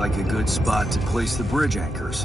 like a good spot to place the bridge anchors.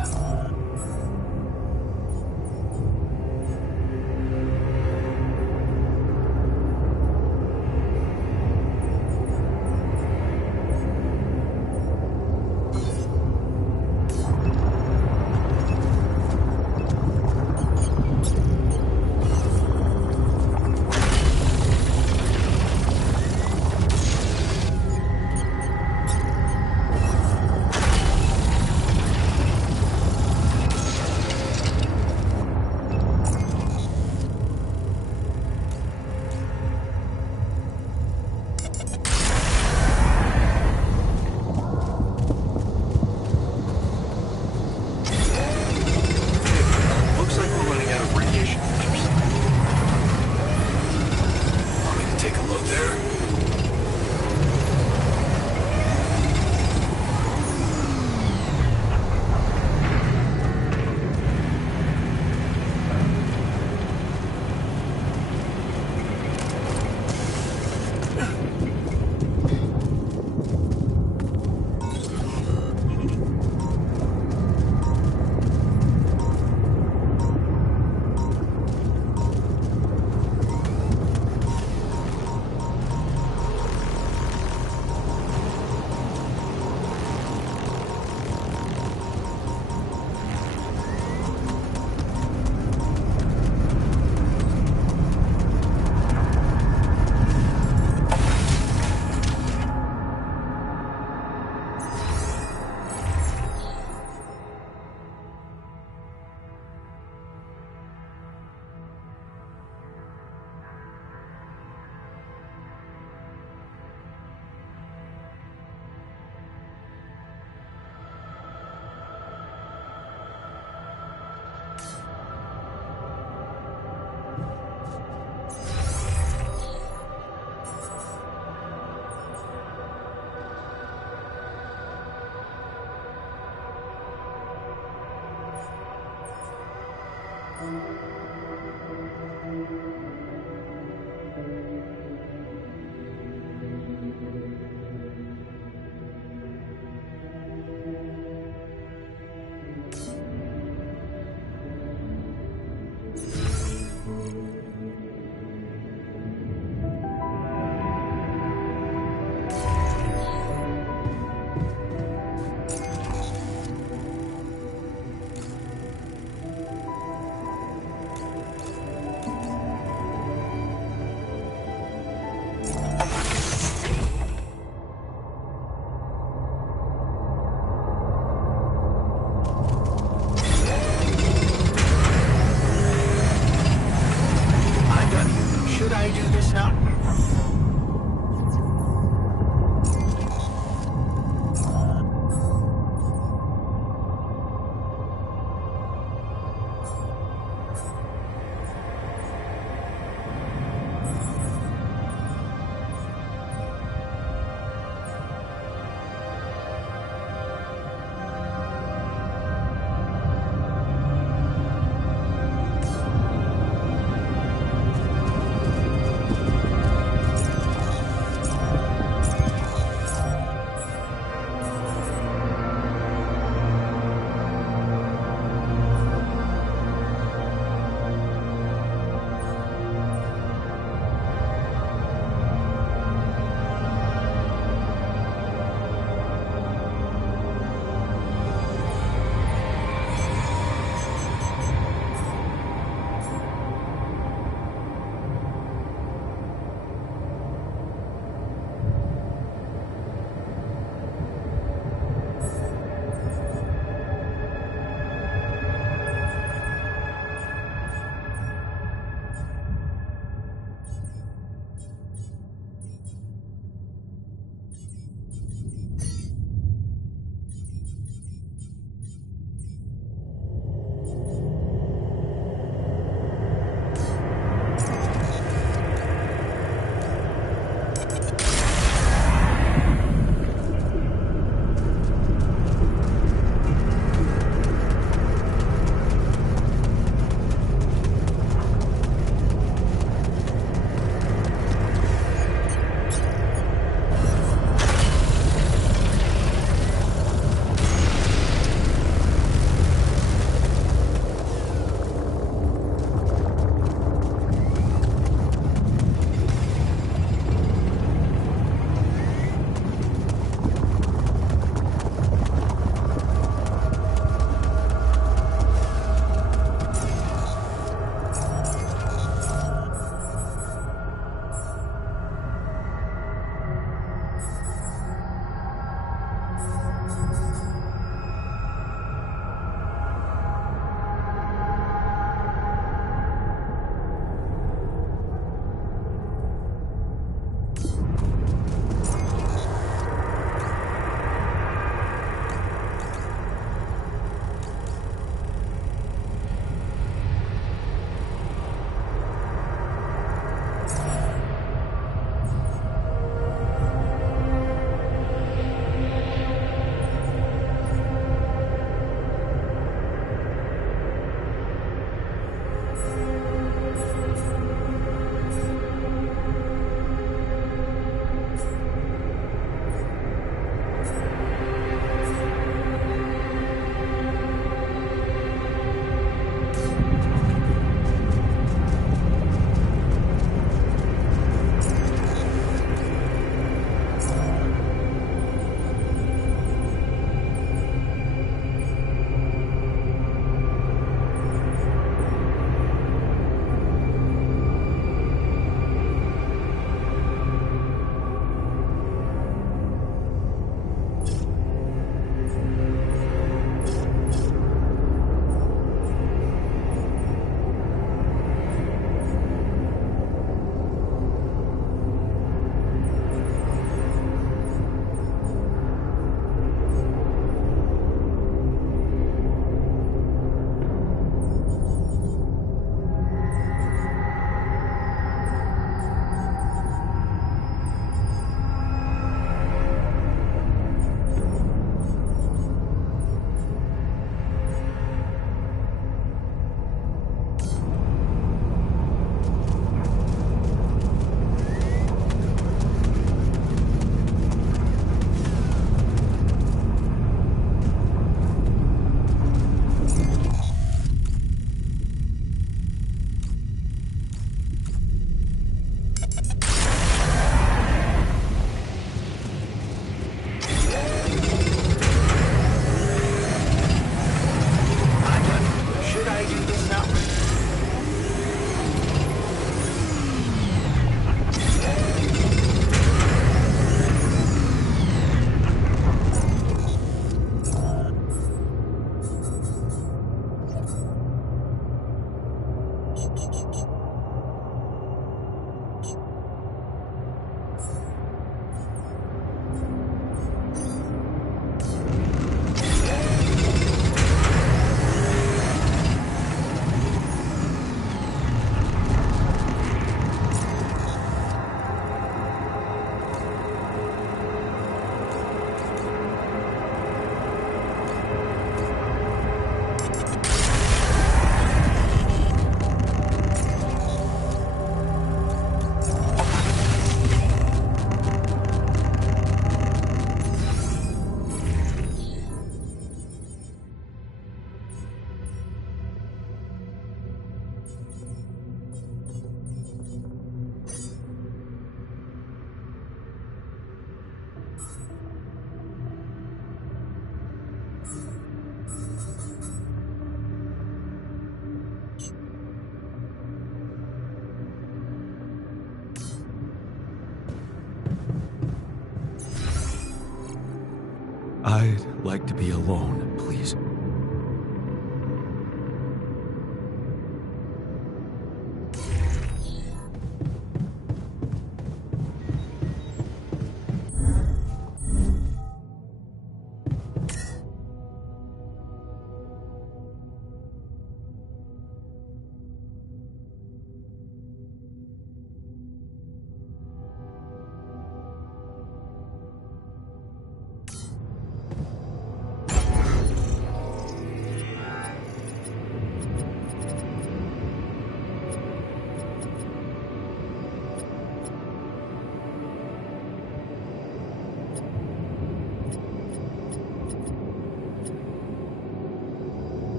I'd like to be alone, please.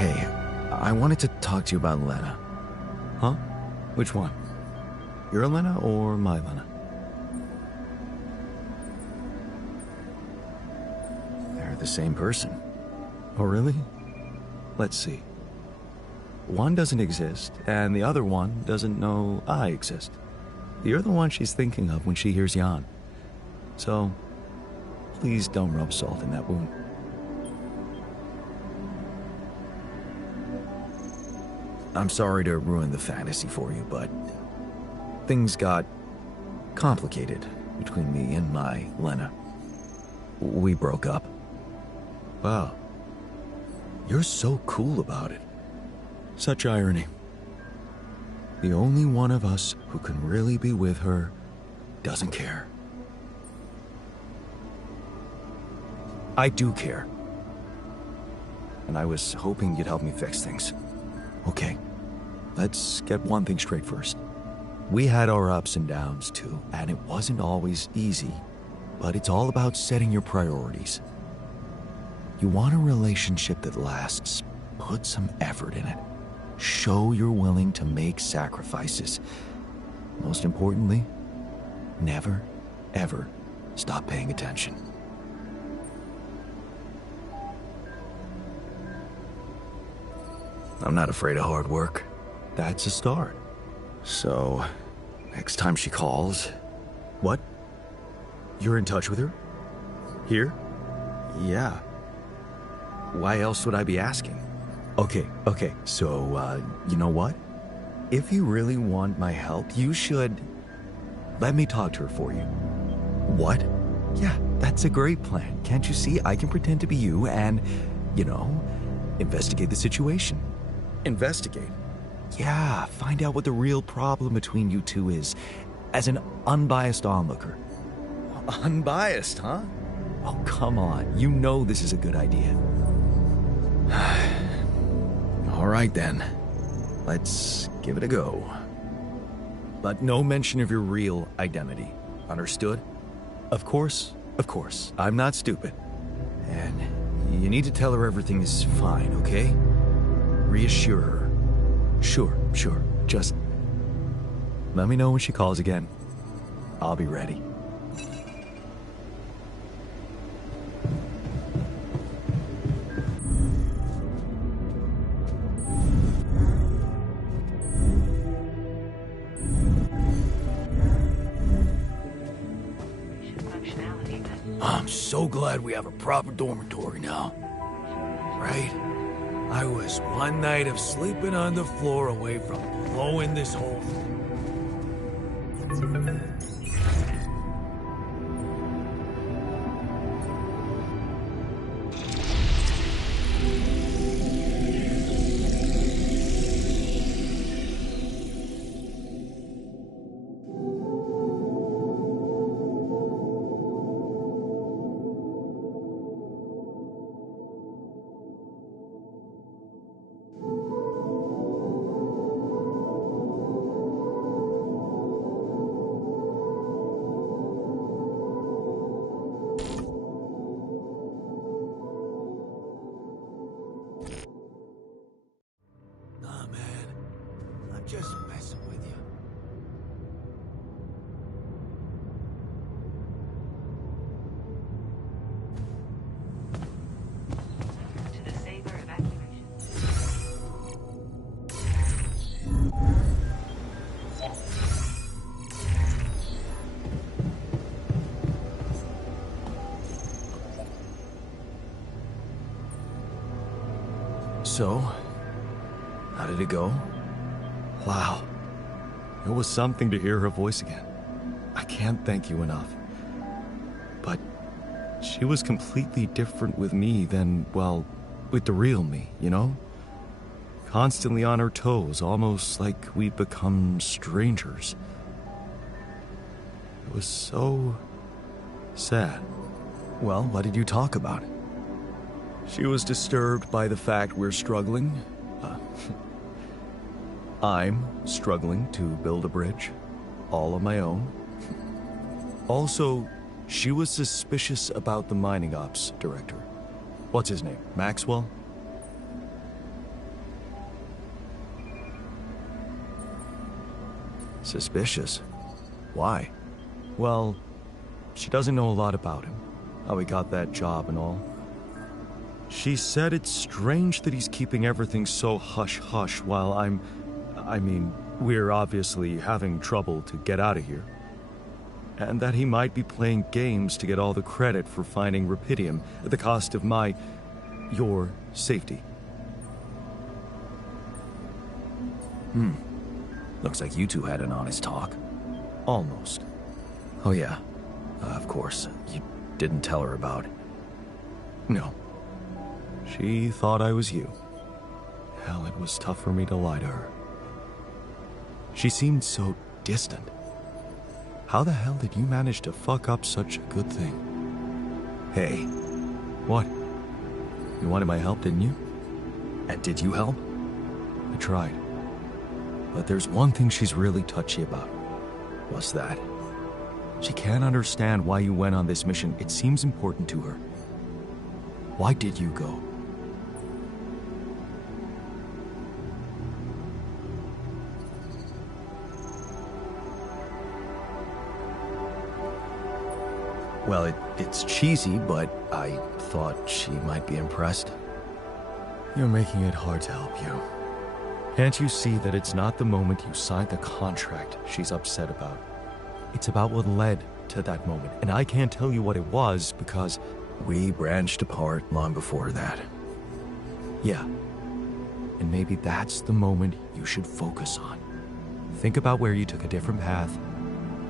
Hey, I wanted to talk to you about Lena. Huh? Which one? Your Lena or my Lena? They're the same person. Oh, really? Let's see. One doesn't exist, and the other one doesn't know I exist. You're the one she's thinking of when she hears Jan. So, please don't rub salt in that wound. I'm sorry to ruin the fantasy for you, but things got complicated between me and my Lena. We broke up. Wow. You're so cool about it. Such irony. The only one of us who can really be with her doesn't care. I do care. And I was hoping you'd help me fix things. Okay, let's get one thing straight first. We had our ups and downs too, and it wasn't always easy, but it's all about setting your priorities. You want a relationship that lasts, put some effort in it. show you're willing to make sacrifices. Most importantly, never, ever stop paying attention. I'm not afraid of hard work. That's a start. So, next time she calls... What? You're in touch with her? Here? Yeah. Why else would I be asking? Okay, so, you know what? If you really want my help, you should... let me talk to her for you. What? Yeah, that's a great plan. Can't you see? I can pretend to be you and, you know, investigate the situation. Investigate? Yeah, find out what the real problem between you two is, as an unbiased onlooker. Unbiased, huh? Oh, come on. You know this is a good idea. All right, then. Let's give it a go. But no mention of your real identity. Understood? Of course. I'm not stupid. And you need to tell her everything is fine, okay? Reassure her. Sure. Just let me know when she calls again. I'll be ready. I'm so glad we have a proper dormitory now. Right? I was one night of sleeping on the floor away from blowing this whole thing. Just messing with you. To the SEBE evacuation. So, how did it go? Wow. It was something to hear her voice again. I can't thank you enough. But she was completely different with me than, well, with the real me, you know? Constantly on her toes, almost like we'd become strangers. It was so sad. Well, what did you talk about? She was disturbed by the fact we're struggling. I'm struggling to build a bridge, all on my own. Also, she was suspicious about the mining ops director. What's his name? Maxwell? Suspicious? Why? Well, she doesn't know a lot about him, how he got that job and all. She said it's strange that he's keeping everything so hush-hush while we're obviously having trouble to get out of here. And that he might be playing games to get all the credit for finding rupidium at the cost of your safety. Looks like you two had an honest talk. Almost. Oh yeah, of course. You didn't tell her about it. No. She thought I was you. Hell, it was tough for me to lie to her. She seemed so distant. How the hell did you manage to fuck up such a good thing? Hey. What? You wanted my help, didn't you? And did you help? I tried. But there's one thing she's really touchy about. What's that? She can't understand why you went on this mission. It seems important to her. Why did you go? Well, it's cheesy, but I thought she might be impressed. You're making it hard to help you. Can't you see that it's not the moment you signed the contract she's upset about? It's about what led to that moment, and I can't tell you what it was because... We branched apart long before that. Yeah. And maybe that's the moment you should focus on. Think about where you took a different path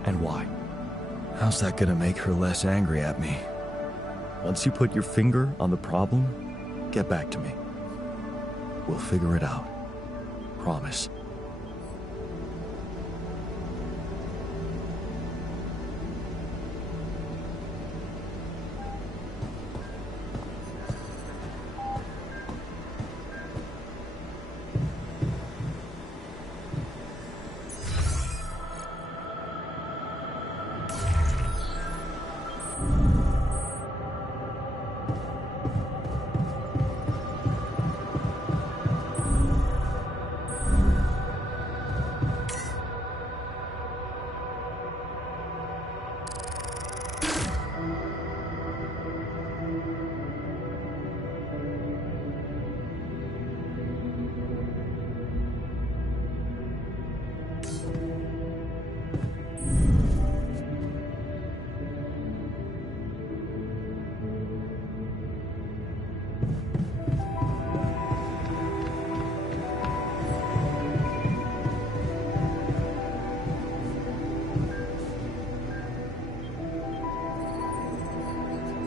and why. How's that gonna make her less angry at me? Once you put your finger on the problem, get back to me. We'll figure it out. Promise.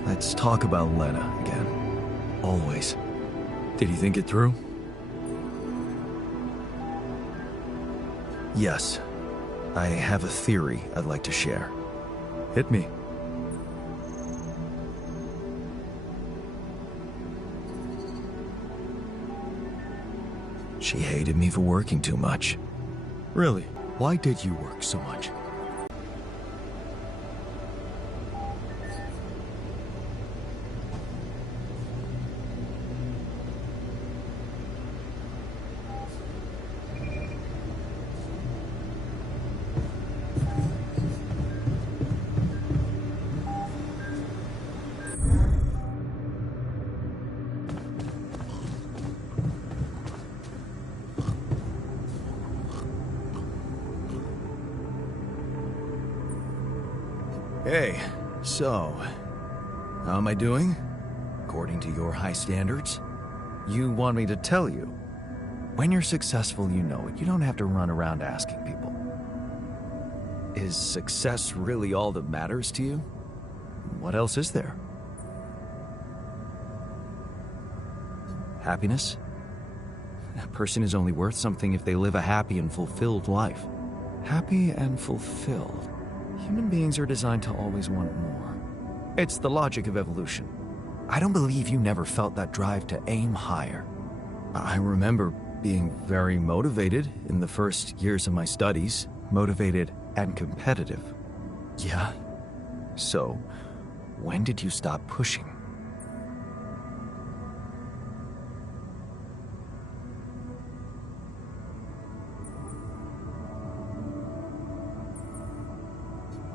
Let's talk about Lena again. Always. Did you think it through? Yes. I have a theory I'd like to share. Hit me. She hated me for working too much. Really? Why did you work so much? Hey, so, how am I doing? According to your high standards? You want me to tell you? When you're successful, you know it. You don't have to run around asking people. Is success really all that matters to you? What else is there? Happiness? A person is only worth something if they live a happy and fulfilled life. Happy and fulfilled. Human beings are designed to always want more. It's the logic of evolution. I don't believe you never felt that drive to aim higher. I remember being very motivated in the first years of my studies, motivated and competitive. Yeah? So, when did you stop pushing?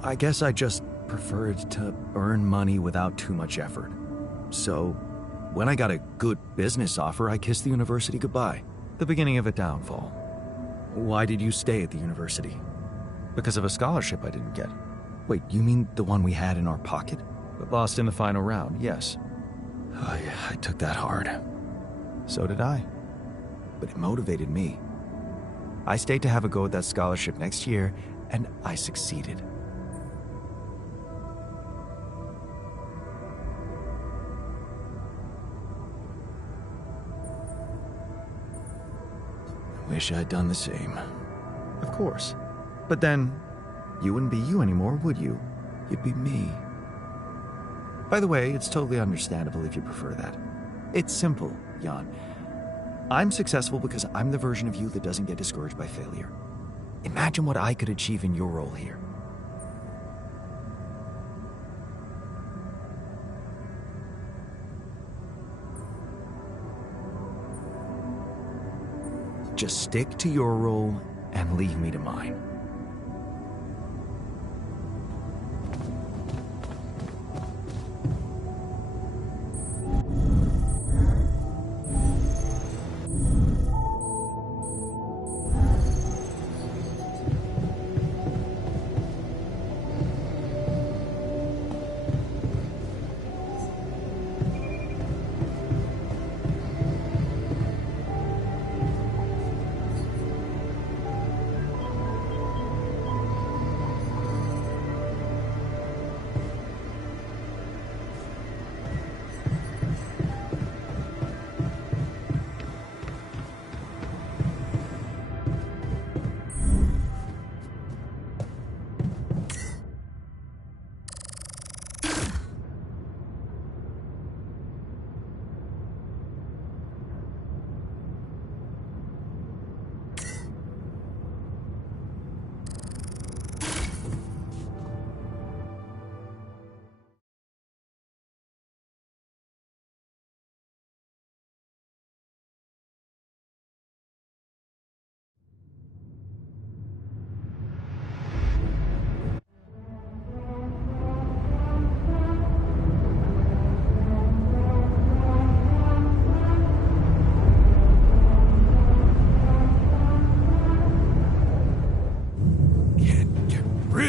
I guess I just preferred to earn money without too much effort. So, when I got a good business offer, I kissed the university goodbye. The beginning of a downfall. Why did you stay at the university? Because of a scholarship I didn't get. Wait, you mean the one we had in our pocket? But lost in the final round, yes. I took that hard. So did I. But it motivated me. I stayed to have a go at that scholarship next year, and I succeeded. Wish I'd done the same. Of course. But then, you wouldn't be you anymore, would you? You'd be me. By the way, it's totally understandable if you prefer that. It's simple, Jan. I'm successful because I'm the version of you that doesn't get discouraged by failure. Imagine what I could achieve in your role here. Just stick to your role and leave me to mine.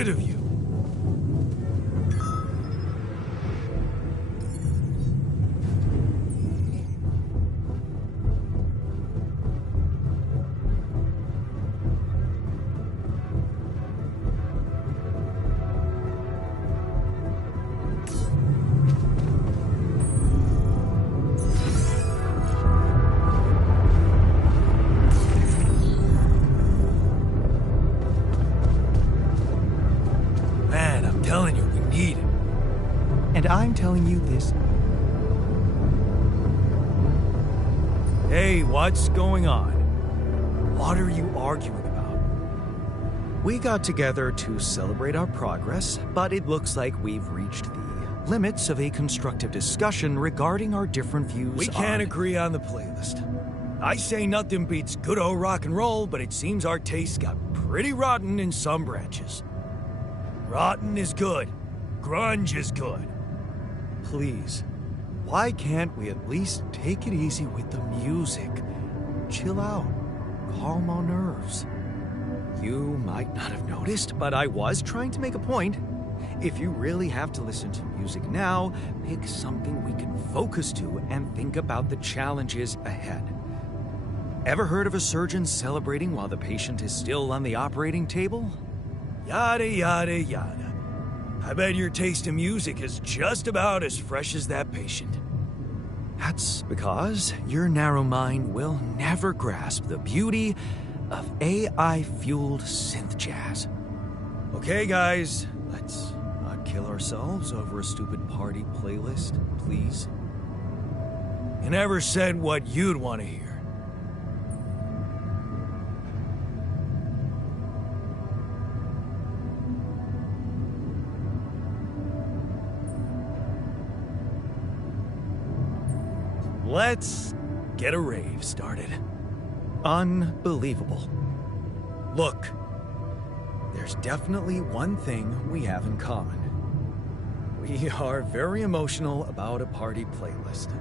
good of you. And I'm telling you this. Hey, what's going on? What are you arguing about? We got together to celebrate our progress, but it looks like we've reached the limits of a constructive discussion regarding our different views We can't on... agree on the playlist. I say nothing beats good old rock and roll, but it seems our tastes got pretty rotten in some branches. Rotten is good. Grunge is good. Please, why can't we at least take it easy with the music? Chill out, calm our nerves. You might not have noticed, but I was trying to make a point. If you really have to listen to music now, pick something we can focus to and think about the challenges ahead. Ever heard of a surgeon celebrating while the patient is still on the operating table? Yada, yada, yada. I bet your taste in music is just about as fresh as that patient. That's because your narrow mind will never grasp the beauty of AI-fueled synth jazz. Okay, guys, let's not kill ourselves over a stupid party playlist, please. You never said what you'd want to hear. Let's get a rave started. Unbelievable. Look, there's definitely one thing we have in common. We are very emotional about a party playlist.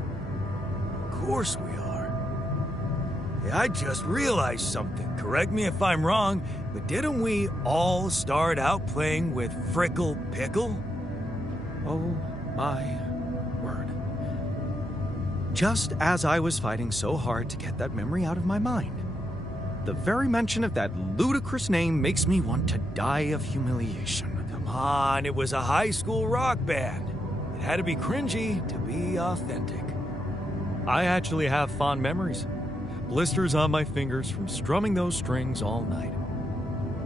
Of course we are. Yeah, I just realized something. Correct me if I'm wrong, but didn't we all start out playing with Frickle Pickle? Oh my word. Just as I was fighting so hard to get that memory out of my mind. The very mention of that ludicrous name makes me want to die of humiliation. Come on, it was a high school rock band. It had to be cringy to be authentic. I actually have fond memories. Blisters on my fingers from strumming those strings all night.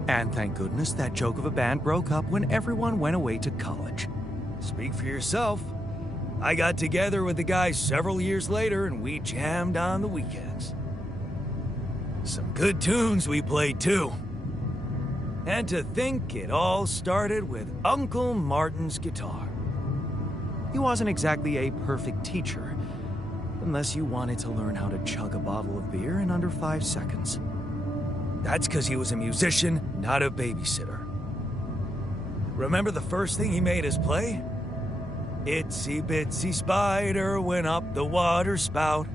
And thank goodness that joke of a band broke up when everyone went away to college. Speak for yourself. I got together with the guys several years later and we jammed on the weekends. Some good tunes we played too. And to think it all started with Uncle Martin's guitar. He wasn't exactly a perfect teacher, unless you wanted to learn how to chug a bottle of beer in under 5 seconds. That's because he was a musician, not a babysitter. Remember the first thing he made us play? Itsy bitsy spider went up the water spout.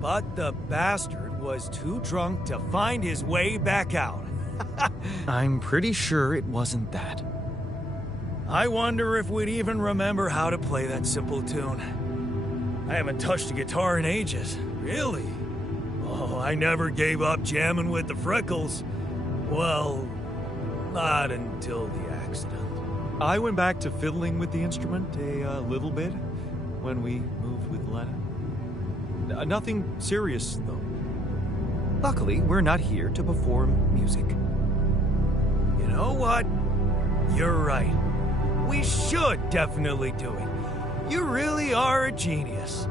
But the bastard was too drunk to find his way back out. I'm pretty sure it wasn't that. I wonder if we'd even remember how to play that simple tune. I haven't touched a guitar in ages. Really? Oh, I never gave up jamming with the Freckles. Well, not until the accident. I went back to fiddling with the instrument a little bit when we moved with Lena. Nothing serious, though. Luckily, we're not here to perform music. You know what? You're right. We should definitely do it. You really are a genius.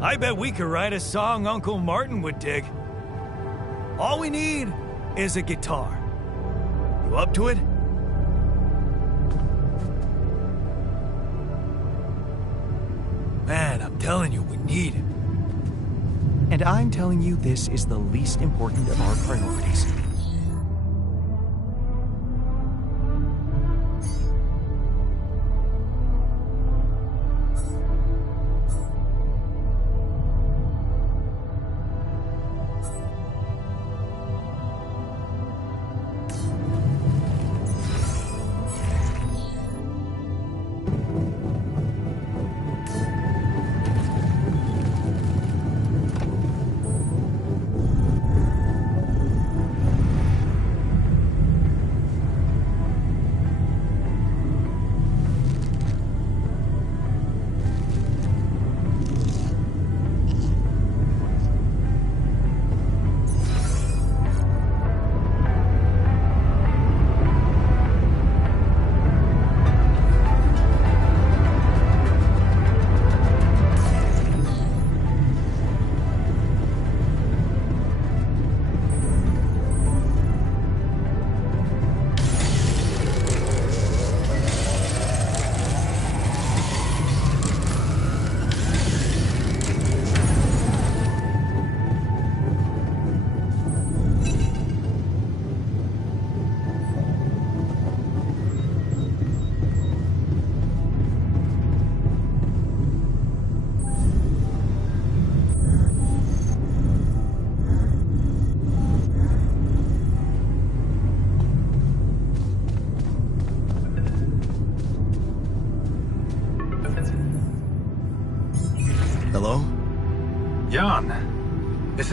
I bet we could write a song Uncle Martin would dig. All we need is a guitar. You up to it? Man, I'm telling you, we need it. And I'm telling you this is the least important of our priorities.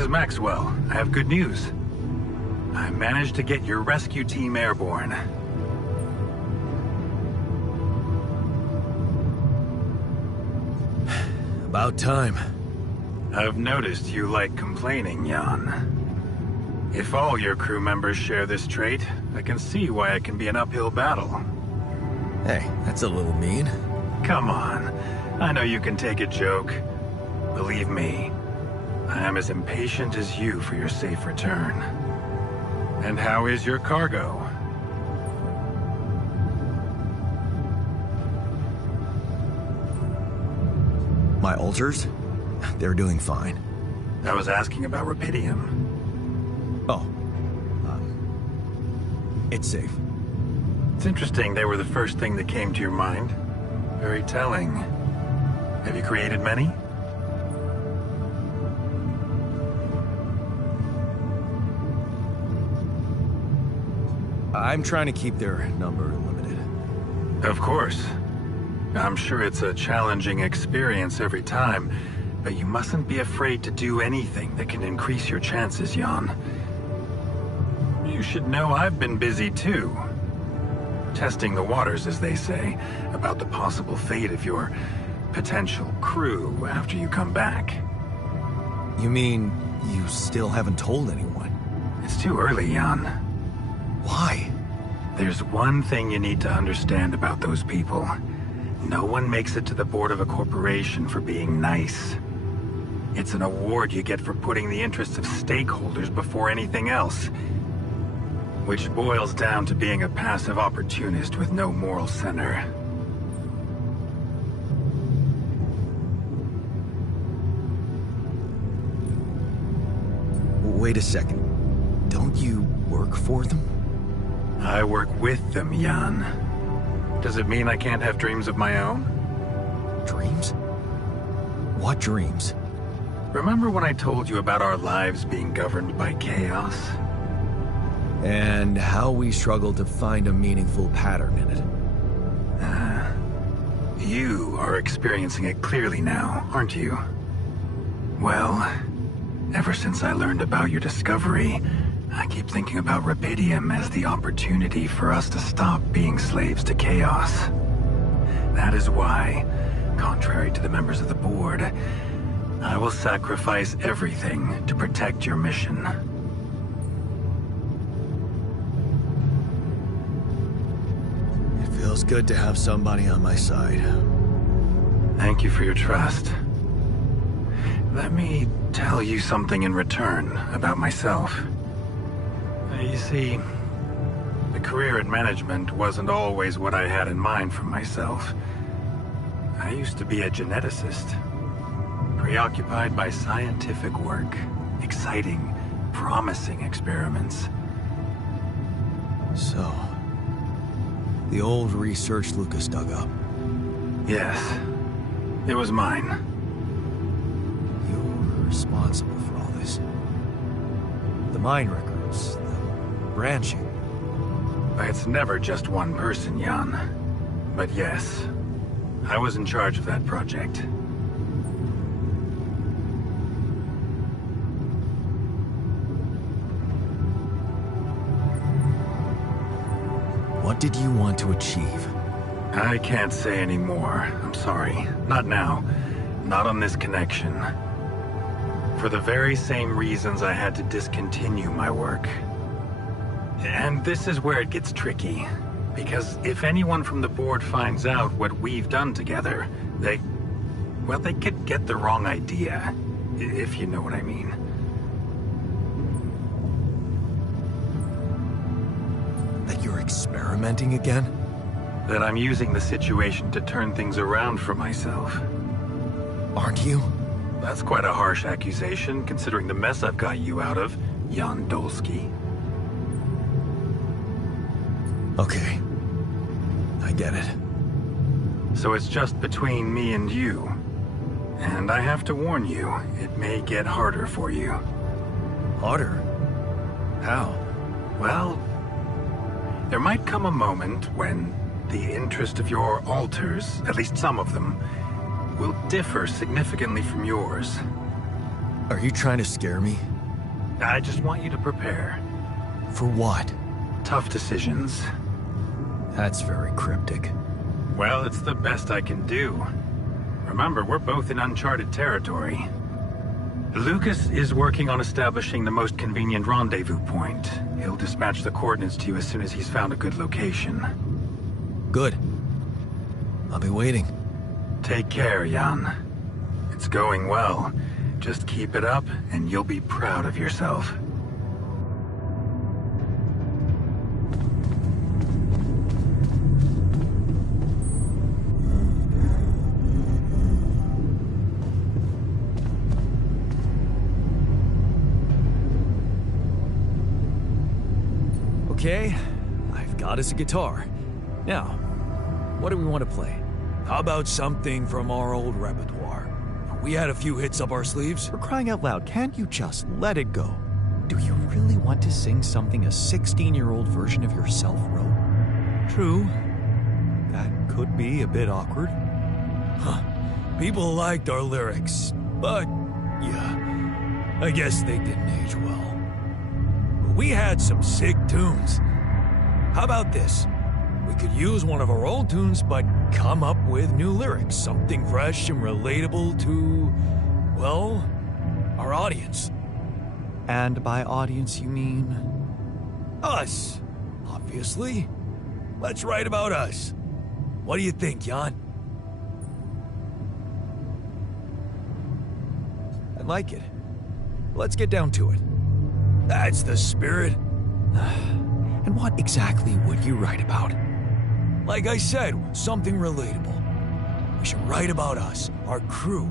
is Maxwell. I have good news. I managed to get your rescue team airborne. About time. I've noticed you like complaining, Jan. If all your crew members share this trait, I can see why it can be an uphill battle. Hey, that's a little mean. Come on. I know you can take a joke. Believe me, I am as impatient as you for your safe return. And how is your cargo? My alters? They're doing fine. I was asking about Rapidium. Oh. It's safe. It's interesting they were the first thing that came to your mind. Very telling. Have you created many? I'm trying to keep their number limited. Of course. I'm sure it's a challenging experience every time, but you mustn't be afraid to do anything that can increase your chances, Jan. You should know I've been busy too. Testing the waters, as they say, about the possible fate of your potential crew after you come back. You mean you still haven't told anyone? It's too early, Jan. Why? There's one thing you need to understand about those people. No one makes it to the board of a corporation for being nice. It's an award you get for putting the interests of stakeholders before anything else. Which boils down to being a passive opportunist with no moral center. Wait a second. Don't you work for them? I work with them, Jan. Does it mean I can't have dreams of my own? Dreams? What dreams? Remember when I told you about our lives being governed by chaos? And how we struggle to find a meaningful pattern in it. You are experiencing it clearly now, aren't you? Well, ever since I learned about your discovery, I keep thinking about Rapidium as the opportunity for us to stop being slaves to chaos. That is why, contrary to the members of the board, I will sacrifice everything to protect your mission. It feels good to have somebody on my side. Thank you for your trust. Let me tell you something in return about myself. You see, the career in management wasn't always what I had in mind for myself. I used to be a geneticist, preoccupied by scientific work, exciting, promising experiments. So, the old research Lucas dug up. Yes, it was mine. You're responsible for all this. The mine records, the branching. It's never just one person, Jan. But yes, I was in charge of that project. What did you want to achieve? I can't say any more. I'm sorry. Not now. Not on this connection. For the very same reasons I had to discontinue my work. And this is where it gets tricky. Because if anyone from the board finds out what we've done together, they could get the wrong idea. If you know what I mean. That you're experimenting again? That I'm using the situation to turn things around for myself. Aren't you? That's quite a harsh accusation, considering the mess I've got you out of, Jan Dolsky. Okay. I get it. So it's just between me and you. And I have to warn you, it may get harder for you. Harder? How? Well, there might come a moment when the interest of your alters, at least some of them, will differ significantly from yours. Are you trying to scare me? I just want you to prepare. For what? Tough decisions. That's very cryptic. Well, it's the best I can do. Remember, we're both in uncharted territory. Lucas is working on establishing the most convenient rendezvous point. He'll dispatch the coordinates to you as soon as he's found a good location. Good. I'll be waiting. Take care, Jan. It's going well. Just keep it up, and you'll be proud of yourself. Okay, I've got us a guitar. Now, what do we want to play? How about something from our old repertoire? We had a few hits up our sleeves. For crying out loud, can't you just let it go? Do you really want to sing something a 16-year-old version of yourself wrote? True. That could be a bit awkward. Huh. People liked our lyrics, but yeah, I guess they didn't age well. We had some sick tunes. How about this? We could use one of our old tunes, but come up with new lyrics. Something fresh and relatable to, well, our audience. And by audience, you mean? Us, obviously. Let's write about us. What do you think, Jan? I like it. Let's get down to it. That's the spirit. And what exactly would you write about? Like I said, something relatable. We should write about us, our crew.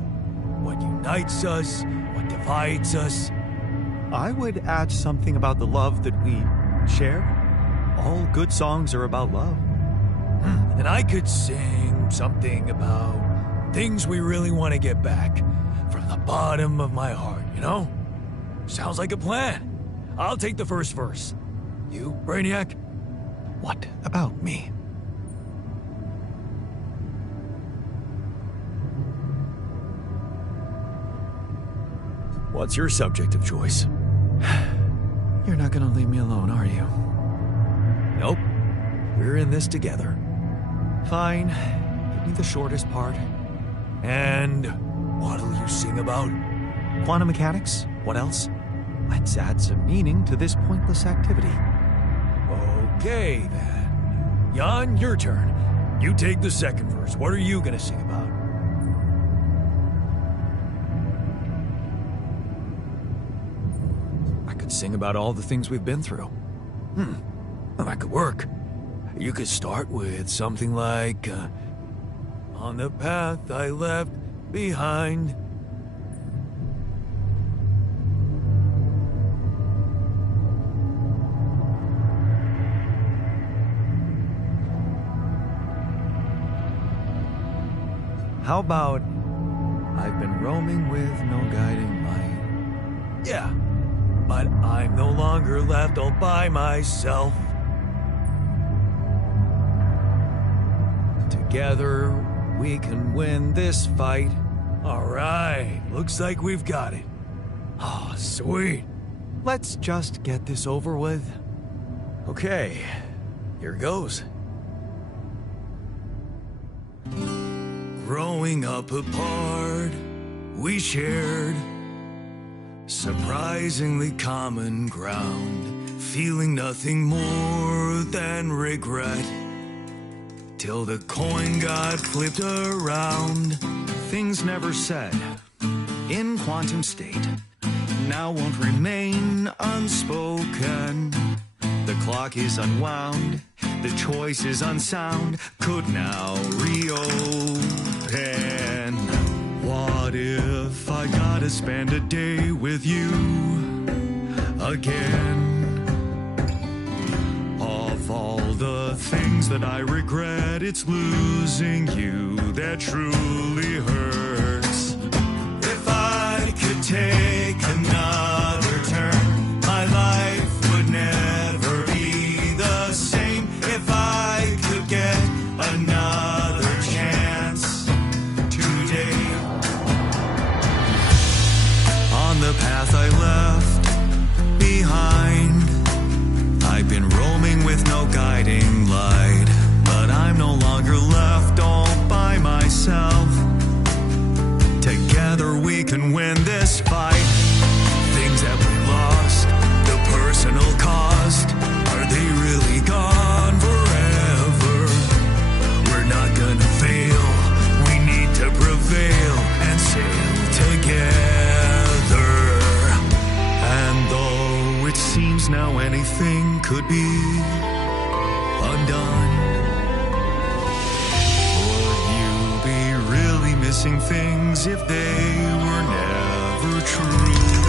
What unites us, what divides us. I would add something about the love that we share. All good songs are about love. And I could sing something about things we really want to get back. From the bottom of my heart, you know? Sounds like a plan. I'll take the first verse. You, Brainiac? What about me? What's your subject of choice? You're not gonna leave me alone, are you? Nope. We're in this together. Fine. Give me the shortest part. And what'll you sing about? Quantum mechanics? What else? Let's add some meaning to this pointless activity. Okay, then. Jan, your turn. You take the second verse. What are you gonna sing about? I could sing about all the things we've been through. Well, that could work. You could start with something like, on the path I left behind. How about I've been roaming with no guiding light? Yeah, but I'm no longer left all by myself. Together, we can win this fight. All right, looks like we've got it. Oh, sweet. Let's just get this over with. Okay, here goes. Growing up apart, we shared surprisingly common ground, feeling nothing more than regret, till the coin got flipped around. Things never said in quantum state now won't remain unspoken. The clock is unwound, the choice is unsound, could now reopen. What if I gotta spend a day with you again? Of all the things that I regret, it's losing you that truly hurts. If I could take another turn, my life would never be the same. If I could get another chance today. On the path I left chasing things if they were never true.